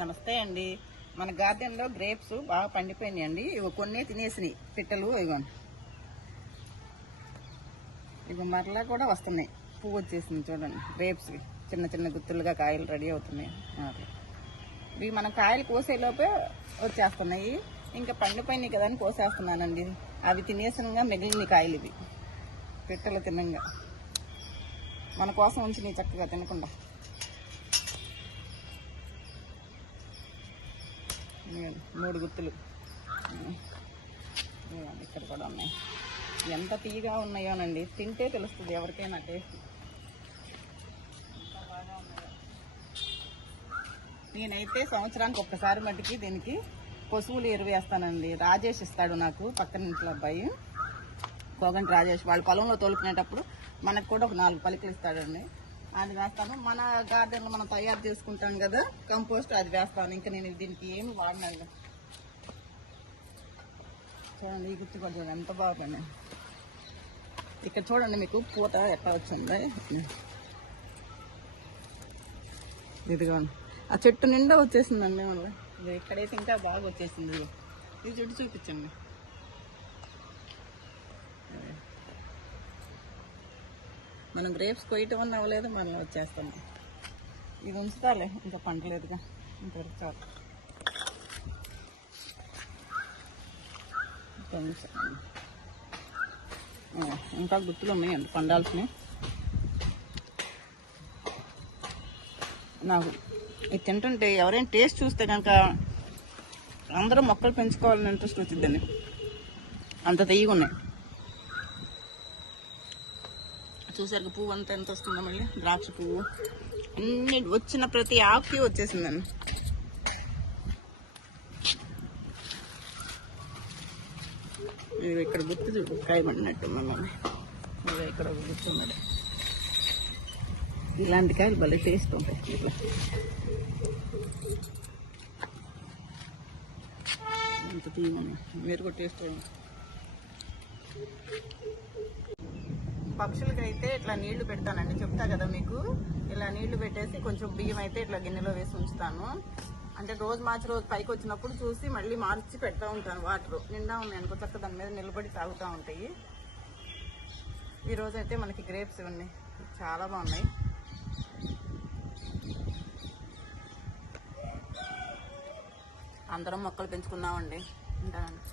నమస్తే అండి. మన గార్డెన్లో గ్రేప్స్ బాగా పండిపోయినాయి అండి. ఇవి కొన్ని తినేసినాయి పిట్టలు. ఇవి మరలా కూడా వస్తున్నాయి. పువ్వు వచ్చేసింది చూడండి. గ్రేప్స్కి చిన్న చిన్న గుత్తులుగా కాయలు రెడీ అవుతున్నాయి. ఇవి మనం కాయలు కోసేలోపే వచ్చేస్తున్నాయి. ఇంకా పండిపోయినాయి కదా అని కోసేస్తున్నానండి. అవి తినేసినగా మిగిలిన కాయలు ఇవి పిట్టలు తినంగా మన కోసం ఉంచి చక్కగా తినకుండా. మూడు గుత్తులు ఇక్కడ కూడా ఉన్నాయి. ఎంత తీయగా ఉన్నాయోనండి, తింటే తెలుస్తుంది ఎవరికైనా టేస్ట్. నేనైతే సంవత్సరానికి ఒక్కసారి మట్టికి దీనికి పశువులు ఎరువు వేస్తానండి. రాజేష్ ఇస్తాడు నాకు, పక్కన ఇంట్లో అబ్బాయి కోగంటి రాజేష్. వాళ్ళ పొలంలో తోలుకునేటప్పుడు మనకు కూడా ఒక 4 పలికలు ఇస్తాడండి. అది వేస్తాను. మన గార్డెన్లో మనం తయారు చేసుకుంటాం కదా కంపోస్ట్, అది వేస్తాను. ఇంకా నేను దీనికి ఏమి వాడినాను. చూడండి, ఈ గుర్తు కూడా చూడండి ఎంత బాగుంది. ఇక్కడ చూడండి మీకు పూత ఎట్లా వచ్చింది. ఇదిగోండి ఆ చెట్టు నిండా వచ్చేసిందండి. మళ్ళీ ఇక్కడైతే ఇంకా బాగా వచ్చేసింది. ఇది చెట్టు చూపించండి. మనం గ్రేప్స్ కొయ్యటం వల్ల అవ్వలేదు, మనం వచ్చేస్తాం. ఇది ఉంచుతాలే, ఇంకా పంటలేదుగా, ఇంతవరకు చాలు. ఇంకా గుర్తులు ఉన్నాయండి పండాల్సినవి. నాకు ఇది తింటుంటే ఎవరైనా టేస్ట్ చూస్తే కనుక అందరూ మొక్కలు పెంచుకోవాలని ఇంట్రెస్ట్ వచ్చిందండి. అంత తీయగా ఉన్నాయి. చూసారు పువ్వు అంతా ఎంత వస్తుందో. మళ్ళీ ద్రాక్ష పువ్వు అన్ని వచ్చిన ప్రతి ఆకుకి వచ్చేసిందండి. ఇక్కడ గుర్తు చూడు కాయ పడినట్టు. మళ్ళీ ఇక్కడ గుర్తున్నాడు. ఇలాంటి కాయలు భలే టేస్ట్ ఉంటాయి. ఇట్లా ఎంత తీయమని మీరు కూడా టేస్ట్ పక్షులకి అయితే ఇట్లా నీళ్లు పెడతానండి. చెప్తా కదా మీకు. ఇలా నీళ్లు పెట్టేసి కొంచెం బియ్యం అయితే ఇట్లా గిన్నెలో వేసి ఉంచుతాను. అంటే రోజు మార్చి రోజు పైకి వచ్చినప్పుడు చూసి మళ్ళీ మార్చి పెడతా ఉంటాను. వాటర్ నిండా ఉన్నాయి అనుకో, చక్క దాని మీద నిలబడి తాగుతూ ఉంటాయి. ఈరోజు అయితే మనకి గ్రేప్స్ ఉన్నాయి, చాలా బాగున్నాయి. అందరం మొక్కలు పెంచుకుందామండి. ఉంటానండి.